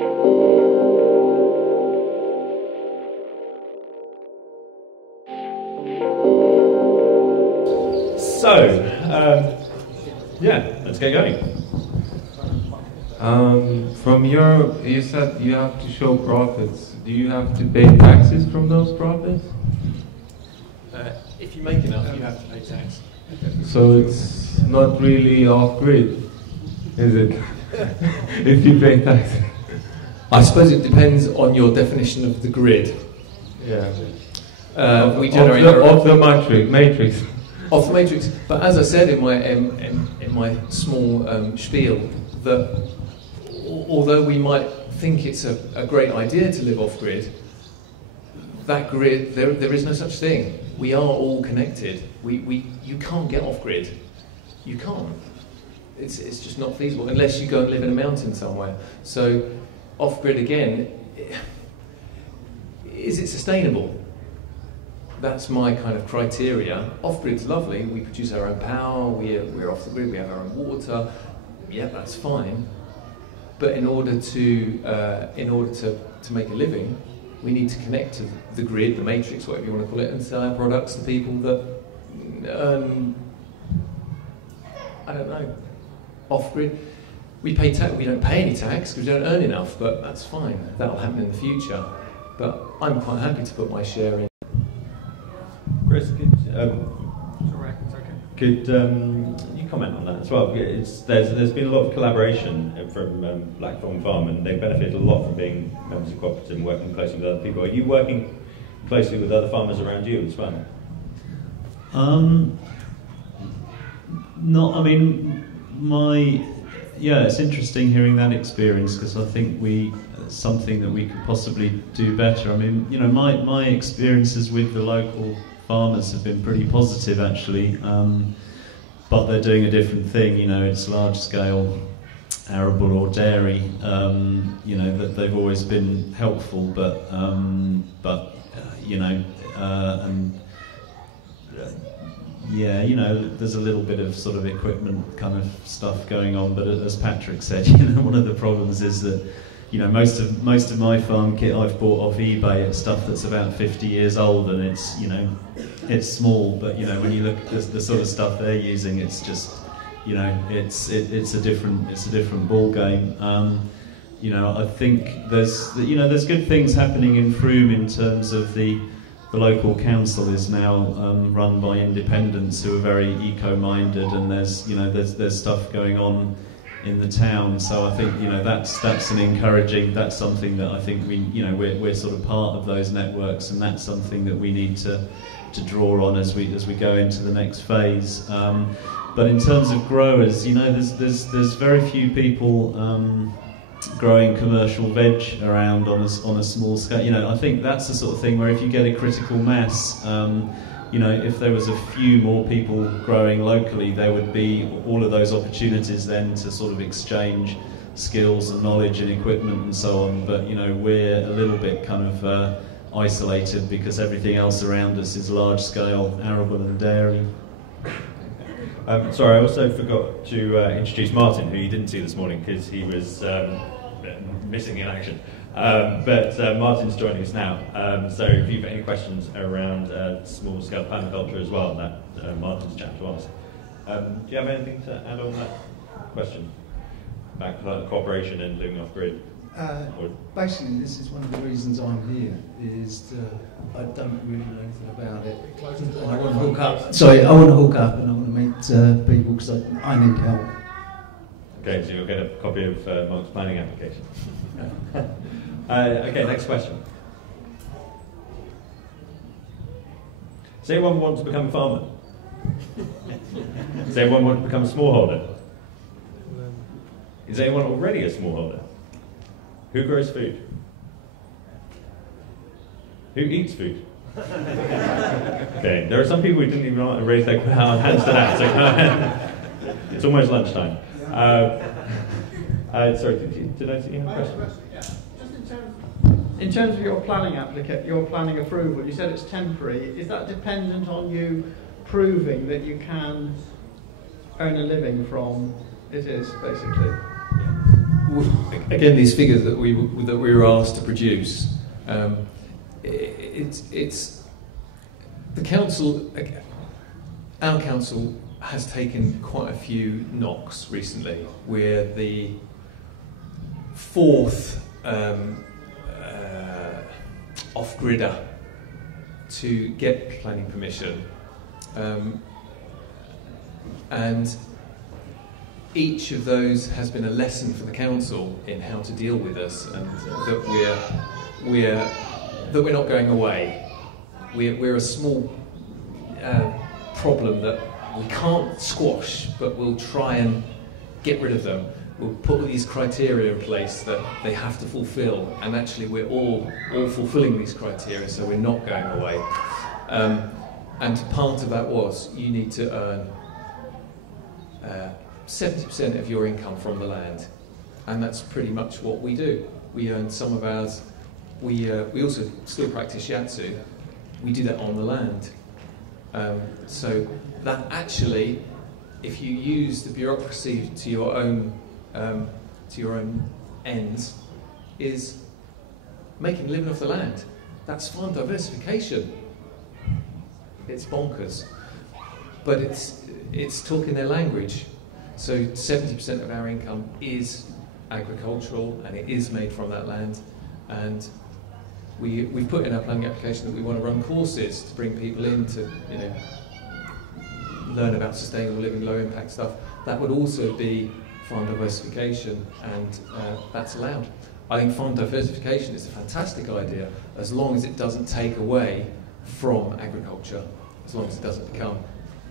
So, yeah, let's get going. From you said you have to show profits. Do you have to pay taxes from those profits? If you make enough, you have to pay tax. So it's not really off-grid, is it? If you pay taxes. I suppose it depends on your definition of the grid. Yeah. We generate of the matrix. Of the matrix, but as I said in my small spiel, that although we might think it's a great idea to live off grid, that grid there is no such thing. We are all connected. You can't get off grid. You can't. It's just not feasible unless you go and live in a mountain somewhere. So off grid again, is it sustainable? That's my kind of criteria. Off-grid's lovely. We produce our own power. We're off the grid. We have our own water. Yeah, that's fine. But in order to make a living, we need to connect to the grid, the matrix, whatever you want to call it, and sell our products to people that earn, I don't know, off-grid. We pay tax. We don't pay any tax because we don't earn enough. But that's fine. That'll happen in the future. But I'm quite happy to put my share in. Chris, could you comment on that as well? There's been a lot of collaboration from Blackthorn Farm, and they benefited a lot from being members of cooperative and working closely with other people. Are you working closely with other farmers around you as well? It's interesting hearing that experience, because I think it's something that we could possibly do better. I mean, my experiences with the local farmers have been pretty positive actually, but they're doing a different thing. It's large scale arable or dairy. That they've always been helpful, there's a little bit of sort of equipment kind of stuff going on. But as Patrick said, one of the problems is that most of my farm kit I've bought off eBay. It's stuff that's about 50 years old, and it's small. But when you look at the sort of stuff they're using, it's just it's a different ball game. I think there's good things happening in Frome in terms of the local council is now run by independents who are very eco-minded, and there's stuff going on in the town. So I think that's an encouraging. That's something that I think we're sort of part of those networks, and that's something that we need to draw on as we go into the next phase. But in terms of growers, there's very few people growing commercial veg around on a small scale. I think that's the sort of thing where if you get a critical mass, if there was a few more people growing locally, there would be all of those opportunities then to sort of exchange skills and knowledge and equipment and so on. But we're a little bit kind of isolated because everything else around us is large scale arable and dairy. Sorry, I also forgot to introduce Martin, who you didn't see this morning because he was missing in action. But Martin's joining us now. So if you've got any questions around small-scale permaculture as well, that Martin's chat to ask. Do you have anything to add on that question? Back to cooperation and living off-grid? Basically, this is one of the reasons I'm here, is I don't really know anything about it. I want to hook up. Sorry, I want to hook up and I want to meet people because I need help. Okay, so you'll get a copy of Mark's planning application. Okay, next question. Does anyone want to become a farmer? Does anyone want to become a smallholder? Is anyone already a smallholder? Who grows food? Who eats food? Okay, there are some people who didn't even raise their hands to that, so go ahead. It's almost lunchtime. Sorry, did I see you have a question? Yeah. Just in terms of your planning your planning approval, you said it's temporary. Is that dependent on you proving that you can earn a living from it? Is basically. again, these figures that we were asked to produce, it's the council. Our council has taken quite a few knocks recently. We're the fourth off-gridder to get planning permission, and each of those has been a lesson for the council in how to deal with us, and that we're not going away. We're a small problem that we can't squash, but we'll try and get rid of them. We'll put all these criteria in place that they have to fulfil, and actually we're all fulfilling these criteria, so we're not going away. And part of that was you need to earn 70% of your income from the land, and that's pretty much what we do. We earn some of ours. We also still practice shiatsu. We do that on the land. So that actually, if you use the bureaucracy to your own ends, is making a living off the land. That's farm diversification. It's bonkers, but it's talking their language. So 70% of our income is agricultural, and it is made from that land. And we've put in our planning application that we want to run courses to bring people in to, you know, learn about sustainable living, low impact stuff. That would also be farm diversification, and that's allowed. I think farm diversification is a fantastic idea, as long as it doesn't take away from agriculture, as long as it doesn't become,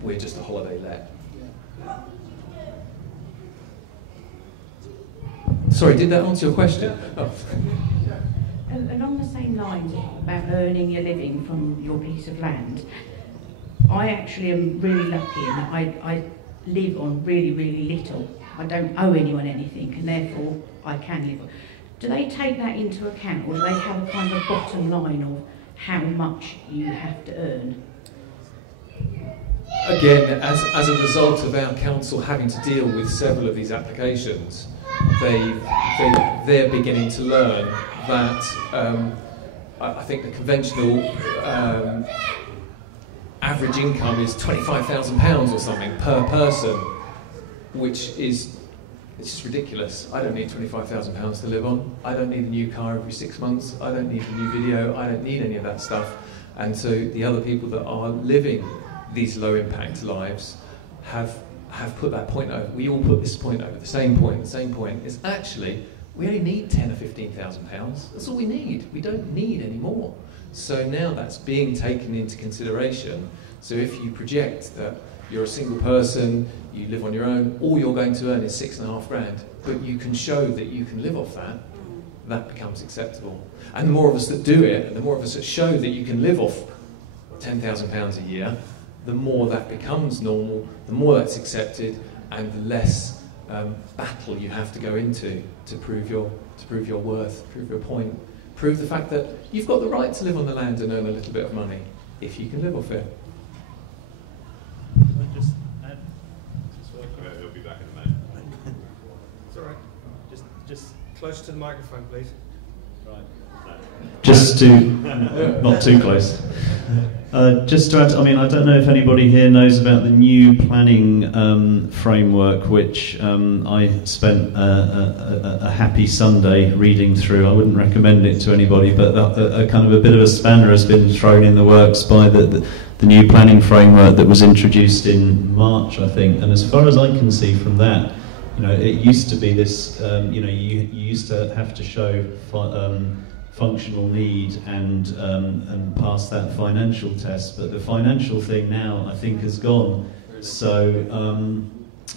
we're just a holiday let. Sorry, did that answer your question? Oh. Along the same lines about earning your living from your piece of land, I actually am really lucky in that I live on really, really little. I don't owe anyone anything, and therefore I can live on. Do they take that into account, or do they have a kind of bottom line of how much you have to earn? Again, as a result of our council having to deal with several of these applications, they're beginning to learn that I think the conventional average income is £25,000 or something per person, which is, it's just ridiculous. I don't need £25,000 to live on. I don't need a new car every 6 months. I don't need a new video. I don't need any of that stuff. And so the other people that are living these low impact lives have put that point over. We all put this point over. The same point is actually we only need £10,000 or £15,000. That's all we need. We don't need any more. So now that's being taken into consideration. So if you project that you're a single person, you live on your own, all you're going to earn is £6.5 grand, but you can show that you can live off that, that becomes acceptable. And the more of us that do it, and the more of us that show that you can live off £10,000 a year, the more that becomes normal, the more that's accepted, and the less battle you have to go into to prove your worth, prove your point, prove the fact that you've got the right to live on the land and earn a little bit of money if you can live off it. Can I just add? He'll be back in a minute. It's all right. Just close to the microphone, please. Right. Just to, not too close. Just to add, I mean, I don't know if anybody here knows about the new planning framework, which I spent a happy Sunday reading through. I wouldn't recommend it to anybody, but a kind of a bit of a spanner has been thrown in the works by the new planning framework that was introduced in March, I think. And as far as I can see from that, you know, it used to be this, you know, you used to have to show functional need and pass that financial test, but the financial thing now I think has gone. So,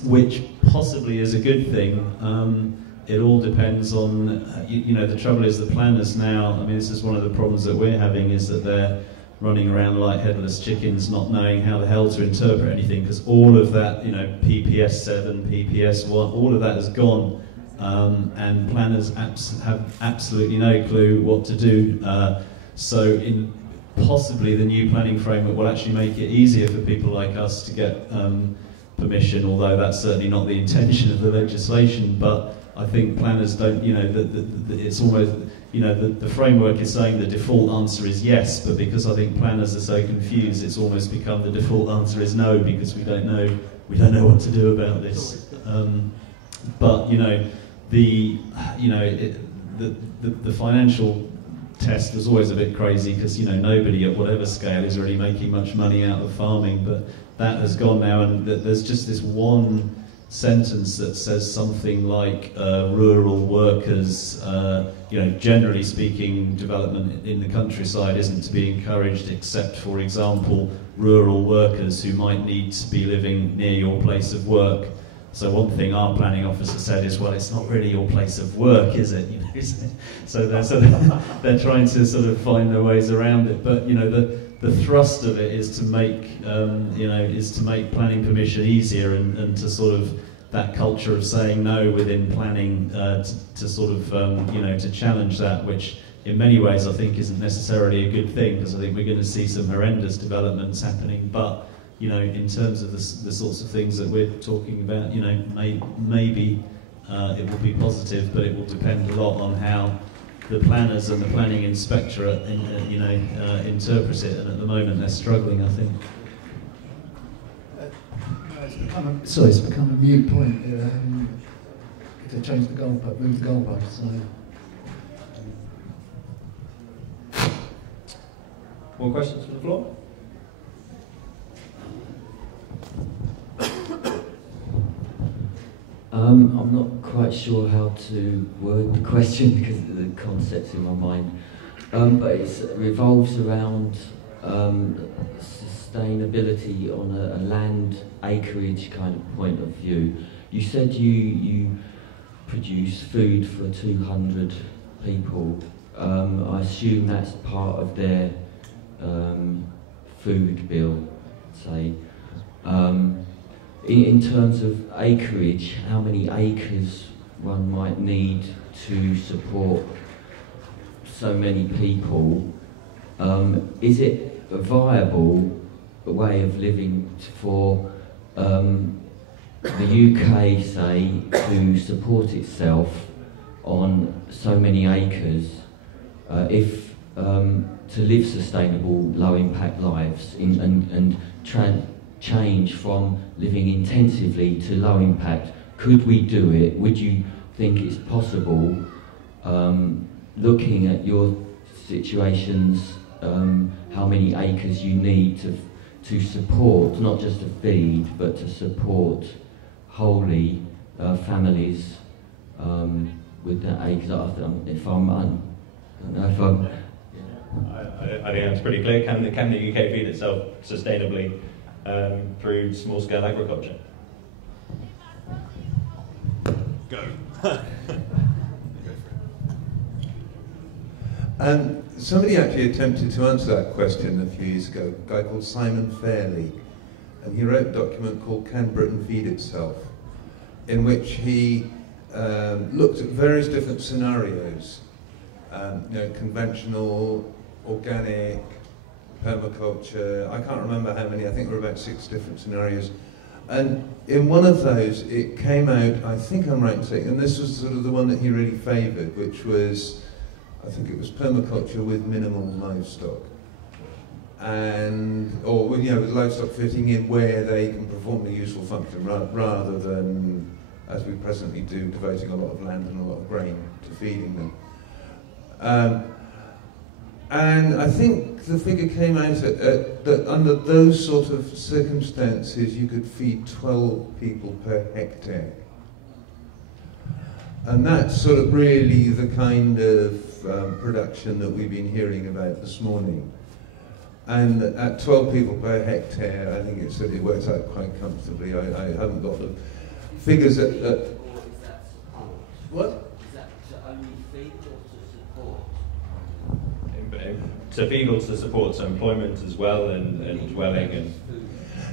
which possibly is a good thing. It all depends on, you know, the trouble is the planners now, I mean, this is one of the problems that we're having, is that they're running around like headless chickens, not knowing how the hell to interpret anything, because all of that, you know, PPS 7, PPS 1, all of that has gone. And planners have absolutely no clue what to do. So possibly the new planning framework will actually make it easier for people like us to get permission, although that's certainly not the intention of the legislation. But I think planners don't, it's almost, the framework is saying the default answer is yes, but because I think planners are so confused, it's almost become the default answer is no, because we don't know what to do about this. But the financial test was always a bit crazy because nobody at whatever scale is really making much money out of farming, but that has gone now, and there's just this one sentence that says something like rural workers, generally speaking, development in the countryside isn't to be encouraged, except, for example, rural workers who might need to be living near your place of work. So one thing our planning officer said is, well, it's not really your place of work, is it? So they're trying to sort of find their ways around it. But the thrust of it is to make planning permission easier and to sort of that culture of saying no within planning to sort of to challenge that, which in many ways I think isn't necessarily a good thing, because I think we're going to see some horrendous developments happening. But in terms of the sorts of things that we're talking about, maybe it will be positive, but it will depend a lot on how the planners and the planning inspectorate, interpret it. And at the moment, they're struggling, I think. It's become a moot point. If they change the goalpost, move the goalpost. So. More questions from the floor? I'm not quite sure how to word the question because of the concepts in my mind, but it revolves around sustainability on a land acreage kind of point of view. You said you produce food for 200 people. I assume that's part of their food bill, say. In terms of acreage, how many acres one might need to support so many people? Is it a viable way of living for the UK, say, to support itself on so many acres, if to live sustainable, low-impact lives and change from living intensively to low impact? Could we do it? Would you think it's possible, looking at your situations, how many acres you need to support, not just to feed, but to support wholly families with that acres? I don't know if I'm... I think that's pretty clear. Can the UK feed itself sustainably through small-scale agriculture? Go. Somebody actually attempted to answer that question a few years ago, a guy called Simon Fairley, and he wrote a document called Can Britain Feed Itself, in which he looked at various different scenarios, conventional, organic, permaculture. I can't remember how many, I think there were about 6 different scenarios. And in one of those, it came out, I think I'm right in saying, and this was sort of the one that he really favoured, which was, I think it was permaculture with minimal livestock. Or with livestock fitting in where they can perform a useful function, rather than, as we presently do, devoting a lot of land and a lot of grain to feeding them. And I think the figure came out that under those sort of circumstances you could feed 12 people per hectare. And that's sort of really the kind of production that we've been hearing about this morning. And at 12 people per hectare, I think it works out quite comfortably. I haven't got the figures at... What? To feed or to support employment as well and dwelling and...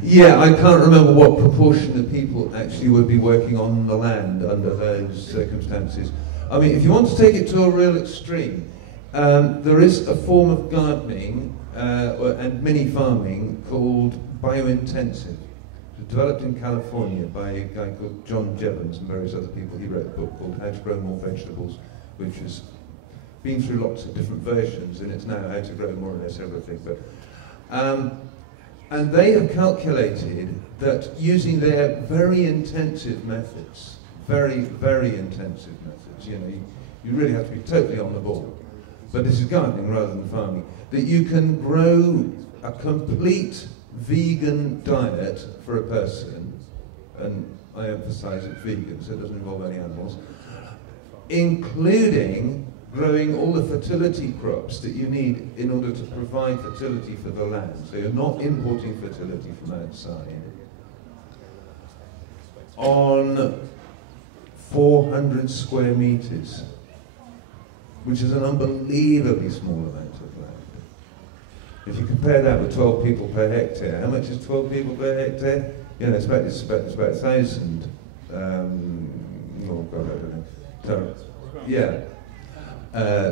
Yeah, I can't remember what proportion of people actually would be working on the land under those circumstances. I mean, if you want to take it to a real extreme, there is a form of gardening and mini farming called biointensive. developed in California by a guy called John Jevons and various other people. He wrote a book called How to Grow More Vegetables, which has been through lots of different versions, and it's now how to grow more or less everything. But, and they have calculated that using their very intensive methods, very, very intensive methods, you know, you really have to be totally on the ball, but this is gardening rather than farming, that you can grow a complete vegan diet for a person, and I emphasize it's vegan, so it doesn't involve any animals, including growing all the fertility crops that you need in order to provide fertility for the land. So you're not importing fertility from outside. On 400 square meters, which is an unbelievably small amount of land. If you compare that with 12 people per hectare, how much is 12 people per hectare? You know, it's about 1,000. Oh God, I don't know. So, yeah.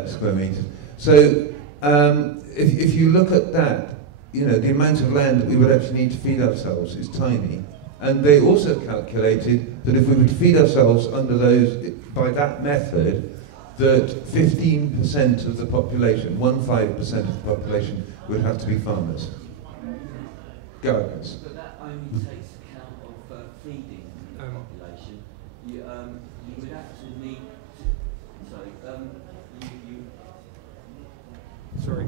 Square meters. So if you look at that, you know, the amount of land that we would actually need to feed ourselves is tiny. And they also calculated that if we would feed ourselves under those, by that method, that 15% of the population, 15% of the population would have to be farmers, gardeners. But that only takes account of feeding the population. You would actually need. Sorry.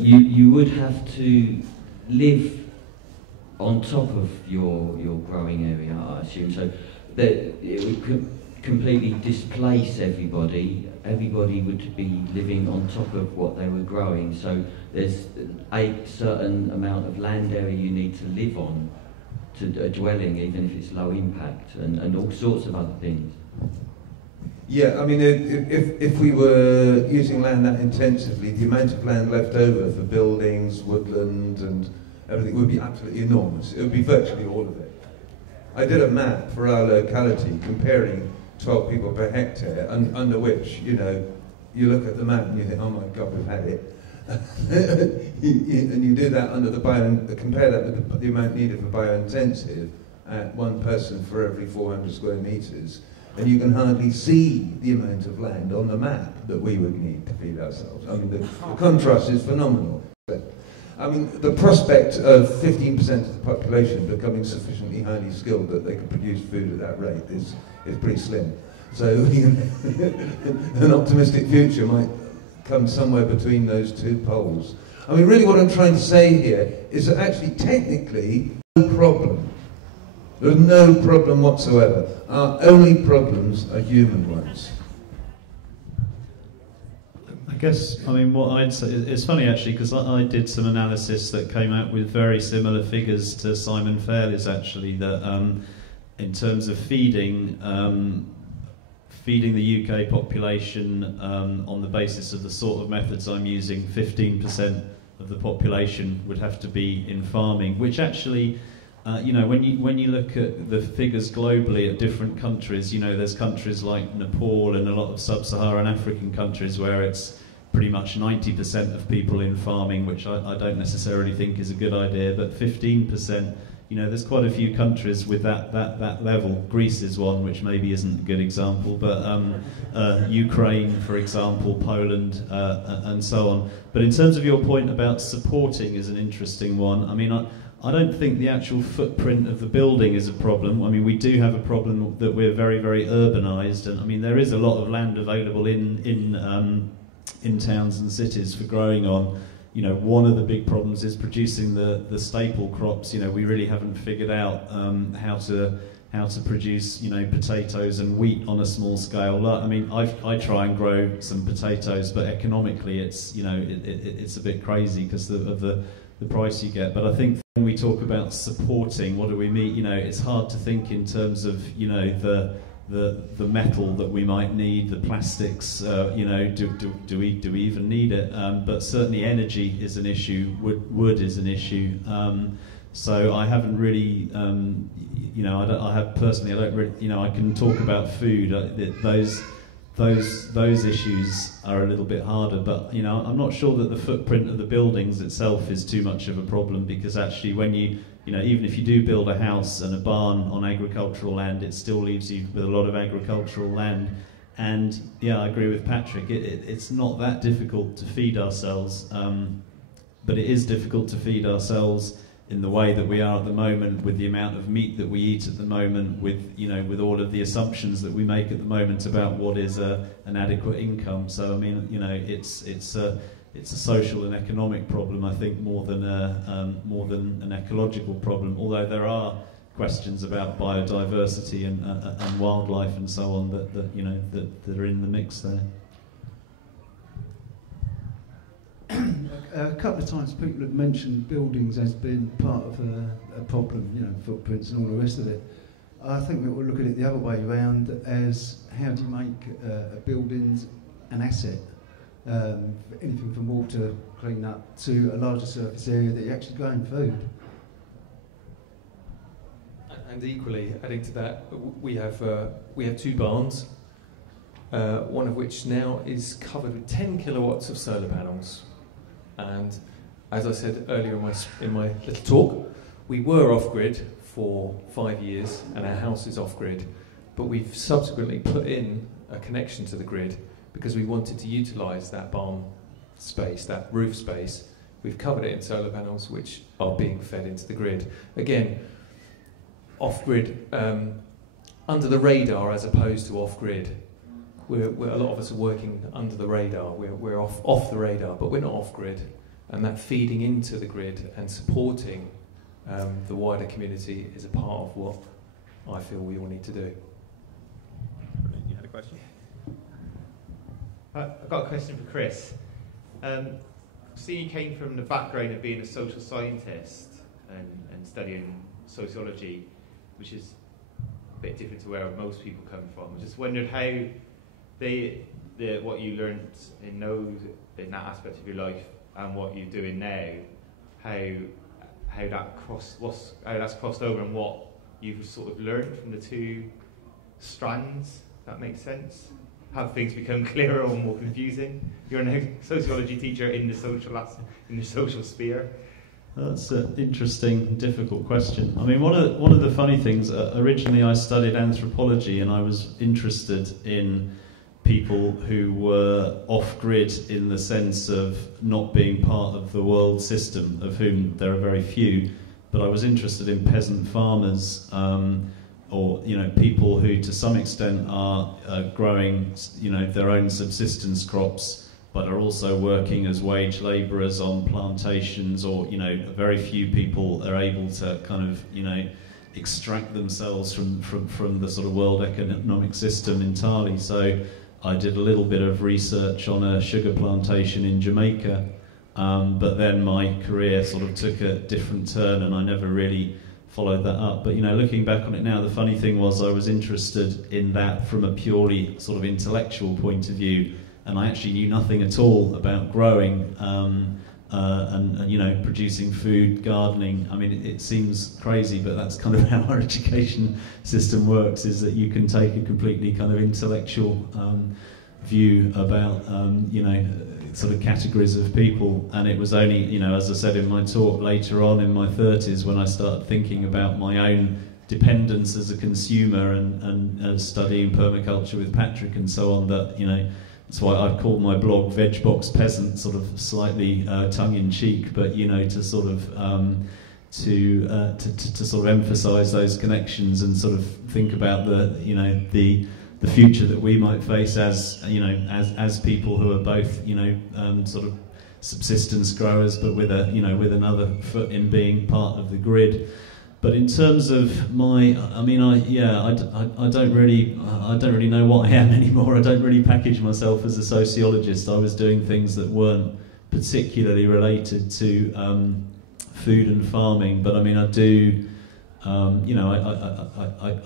You would have to live on top of your growing area, I assume. So that it would completely displace everybody. Everybody would be living on top of what they were growing. So there's a certain amount of land area you need to live on to a dwelling, even if it's low impact, and all sorts of other things. Yeah, I mean, if we were using land that intensively, the amount of land left over for buildings, woodland, and everything would be absolutely enormous. It would be virtually all of it. I did a map for our locality comparing 12 people per hectare, under which, you know, you look at the map and you think, oh my God, we've had it. And you do that under the compare that with the amount needed for biointensive at one person for every 400 square meters. And you can hardly see the amount of land on the map that we would need to feed ourselves. I mean, the contrast is phenomenal. I mean, the prospect of 15% of the population becoming sufficiently highly skilled that they can produce food at that rate is pretty slim. So an optimistic future might come somewhere between those two poles. I mean, really what I'm trying to say here is that actually, technically, no problem. There's no problem whatsoever. Our only problems are human ones. I guess, I mean, what I'd say, it's funny actually, because I did some analysis that came out with very similar figures to Simon Fairley's actually, that in terms of feeding the UK population on the basis of the sort of methods I'm using, 15% of the population would have to be in farming, which actually, you know, when you look at the figures globally at different countries, you know, there's countries like Nepal and a lot of sub-Saharan African countries where it's pretty much 90% of people in farming, which I don't necessarily think is a good idea, but 15%, you know, there's quite a few countries with that level. Greece is one, which maybe isn't a good example, but Ukraine, for example, Poland, and so on. But in terms of your point about supporting is an interesting one. I mean, I don't think the actual footprint of the building is a problem. I mean, we do have a problem that we're very, very urbanised, and I mean, there is a lot of land available in towns and cities for growing on. You know, one of the big problems is producing the staple crops. You know, we really haven't figured out how to produce, you know, potatoes and wheat on a small scale. I mean, I try and grow some potatoes, but economically, it's, you know, it's a bit crazy because of the price you get. But I think when we talk about supporting, what do we mean? You know, it's hard to think in terms of, you know, the metal that we might need, the plastics. You know, do we even need it? But certainly energy is an issue. Wood is an issue. So I haven't really, you know, I don't really, you know, I can talk about food. Those issues are a little bit harder, but you know, I'm not sure that the footprint of the buildings itself is too much of a problem, because actually when you you know, even if you do build a house and a barn on agricultural land, it still leaves you with a lot of agricultural land. And yeah, I agree with Patrick, it's not that difficult to feed ourselves, but it is difficult to feed ourselves in the way that we are at the moment, with the amount of meat that we eat at the moment, with, you know, with all of the assumptions that we make at the moment about what is an adequate income. So I mean, you know, it's a social and economic problem, I think, more than an ecological problem. Although there are questions about biodiversity and wildlife and so on that you know that are in the mix there. A couple of times people have mentioned buildings as being part of a problem, you know, footprints and all the rest of it. I think that we'll look at it the other way around, as how do you make a building an asset? Anything from water clean up to a larger surface area that you actually grow in food. And equally, adding to that, we have 2 barns, one of which now is covered with 10 kilowatts of solar panels. And as I said earlier in my little talk, we were off-grid for 5 years, and our house is off-grid, but we've subsequently put in a connection to the grid because we wanted to utilise that barn space, that roof space. We've covered it in solar panels, which are being fed into the grid. Again, off-grid, under the radar as opposed to off-grid. A lot of us are working under the radar. We're off the radar, but we're not off-grid. And that feeding into the grid and supporting the wider community is a part of what I feel we all need to do. You had a question? I've got a question for Chris. See, you came from the background of being a social scientist and studying sociology, which is a bit different to where most people come from. I just wondered how what you learned in that aspect of your life and what you're doing now, how that's crossed over, and what you've sort of learned from the 2 strands. If that makes sense. Have things become clearer or more confusing? You're a sociology teacher in the social sphere. That's an interesting, difficult question. I mean, one of the funny things, originally I studied anthropology, and I was interested in people who were off-grid in the sense of not being part of the world system, of whom there are very few. But I was interested in peasant farmers, or, you know, people who to some extent are growing, you know, their own subsistence crops, but are also working as wage labourers on plantations, or, you know, very few people are able to kind of, you know, extract themselves from the sort of world economic system entirely. So I did a little bit of research on a sugar plantation in Jamaica, but then my career sort of took a different turn, and I never really followed that up. But, you know, looking back on it now, the funny thing was I was interested in that from a purely sort of intellectual point of view, and I actually knew nothing at all about growing and you know, producing food, gardening. I mean, it seems crazy, but that's kind of how our education system works, is that you can take a completely kind of intellectual view about, you know, sort of categories of people. And it was only, you know, as I said in my talk, later on in my 30s when I started thinking about my own dependence as a consumer and studying permaculture with Patrick and so on, that, you know, that's why I've called my blog Veg Box Peasant, sort of slightly tongue-in-cheek, but, you know, to sort of to sort of emphasise those connections and sort of think about the, you know, the future that we might face as, you know, as people who are both, you know, sort of subsistence growers, but with a, you know, with another foot in being part of the grid. But in terms of my, I mean, I don't really know what I am anymore. I don't really package myself as a sociologist. I was doing things that weren't particularly related to food and farming. But I mean, I do, you know,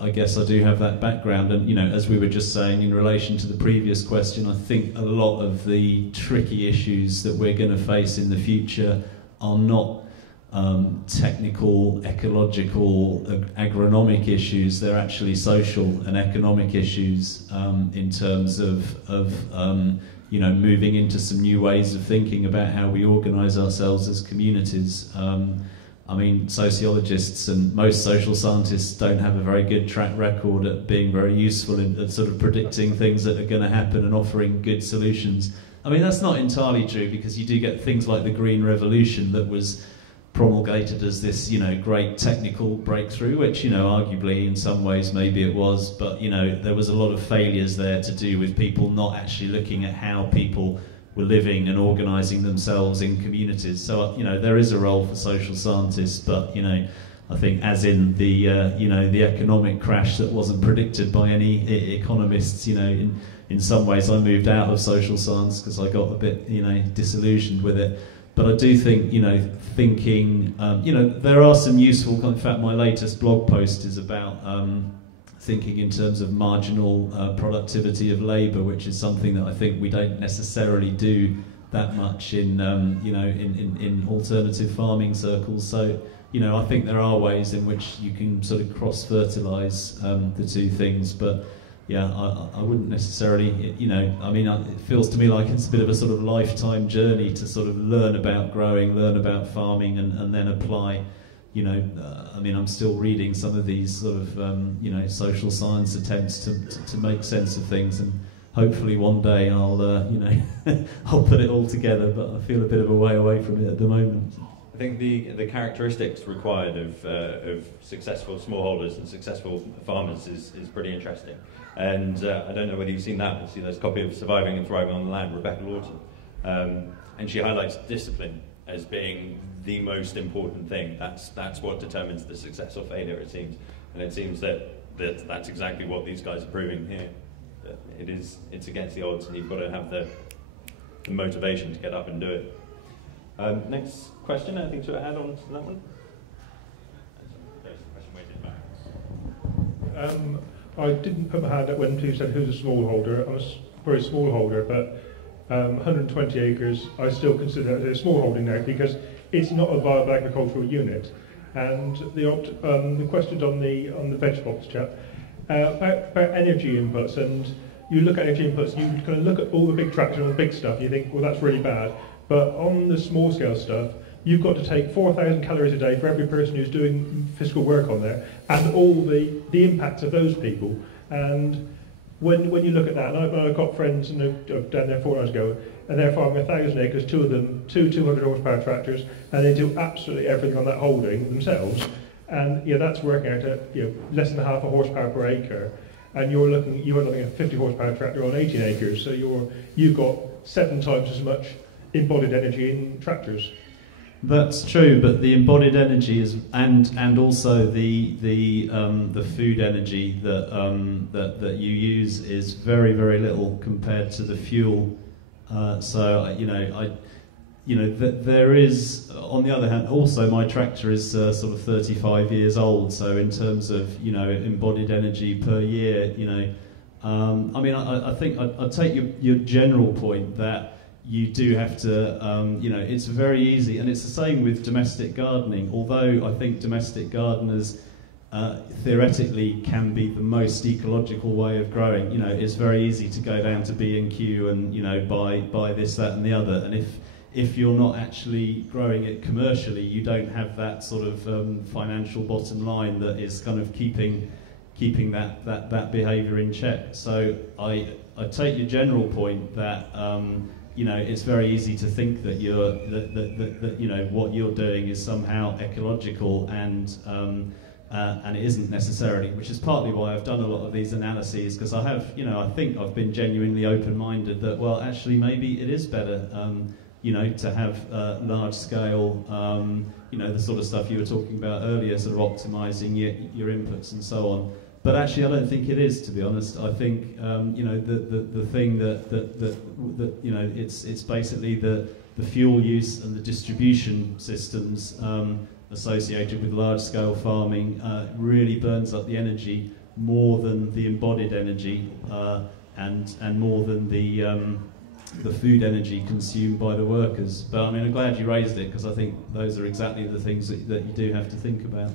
I guess I do have that background. And, you know, as we were just saying in relation to the previous question, I think a lot of the tricky issues that we're going to face in the future are not technical, ecological, agronomic issues. They're actually social and economic issues in terms of you know, moving into some new ways of thinking about how we organise ourselves as communities. I mean, sociologists and most social scientists don't have a very good track record at being very useful in at sort of predicting things that are going to happen and offering good solutions. I mean, that's not entirely true, because you do get things like the Green Revolution that was promulgated as this, you know, great technical breakthrough, which, you know, arguably in some ways maybe it was, but, you know, there was a lot of failures there to do with people not actually looking at how people were living and organising themselves in communities. So, you know, there is a role for social scientists, but, you know, I think as in the, you know, the economic crash that wasn't predicted by any economists, you know, in some ways I moved out of social science because I got a bit, you know, disillusioned with it. But I do think, you know, thinking, you know, there are some useful, in fact my latest blog post is about thinking in terms of marginal productivity of labour, which is something that I think we don't necessarily do that much in, you know, in alternative farming circles. So, you know, I think there are ways in which you can sort of cross-fertilise the two things, but yeah, I wouldn't necessarily, you know, I mean, it feels to me like it's a bit of a sort of lifetime journey to sort of learn about growing, learn about farming, and then apply, you know, I mean, I'm still reading some of these sort of, you know, social science attempts to make sense of things, and hopefully one day I'll, you know, I'll put it all together, but I feel a bit of a way away from it at the moment. I think the characteristics required of successful smallholders and successful farmers is pretty interesting. And I don't know whether you've seen that. See, there's a copy of Surviving and Thriving on the Land, Rebecca Lawton. And she highlights discipline as being the most important thing. That's what determines the success or failure, it seems. And it seems that's exactly what these guys are proving here. That it's against the odds, and you've got to have the motivation to get up and do it. Next question, anything to add on to that one? There's a question waiting back. I didn't put my hand up when you said who's a smallholder. I'm a very small holder, but 120 acres I still consider it a small holding now, because it's not a viable agricultural unit. And the question on the veg box chat about energy inputs, and you look at energy inputs, you kind of look at all the big tractors and all the big stuff, you think, well, that's really bad. But on the small scale stuff, you've got to take 4,000 calories a day for every person who's doing physical work on there, and all the impacts of those people. And when you look at that, and I've got friends down there 4 hours ago, and they're farming 1,000 acres, two of them, 200 horsepower tractors, and they do absolutely everything on that holding themselves. And yeah, that's working out at less than half a horsepower per acre. And you're looking at a 50 horsepower tractor on 18 acres, so you've got 7 times as much embodied energy in tractors. That's true, but the embodied energy is, and also the food energy that you use is very, very little compared to the fuel. So there is, on the other hand, also my tractor is sort of 35 years old. So in terms of embodied energy per year, I mean, I think I take your general point that you do have to, it's very easy, and it's the same with domestic gardening, although I think domestic gardeners theoretically can be the most ecological way of growing. It's very easy to go down to B&Q and, buy this, that and the other, and if you're not actually growing it commercially, you don't have that sort of financial bottom line that is kind of keeping that behaviour in check. So I take your general point that it's very easy to think that what you're doing is somehow ecological, and it isn't necessarily, which is partly why I've done a lot of these analyses, because I think I've been genuinely open-minded that, well, actually maybe it is better to have large scale, the sort of stuff you were talking about earlier, sort of optimizing your inputs and so on. But actually, I don't think it is, to be honest. I think the thing that it's basically the fuel use and the distribution systems associated with large-scale farming really burns up the energy more than the embodied energy and more than the food energy consumed by the workers. But I mean, I'm glad you raised it, because I think those are exactly the things that you do have to think about.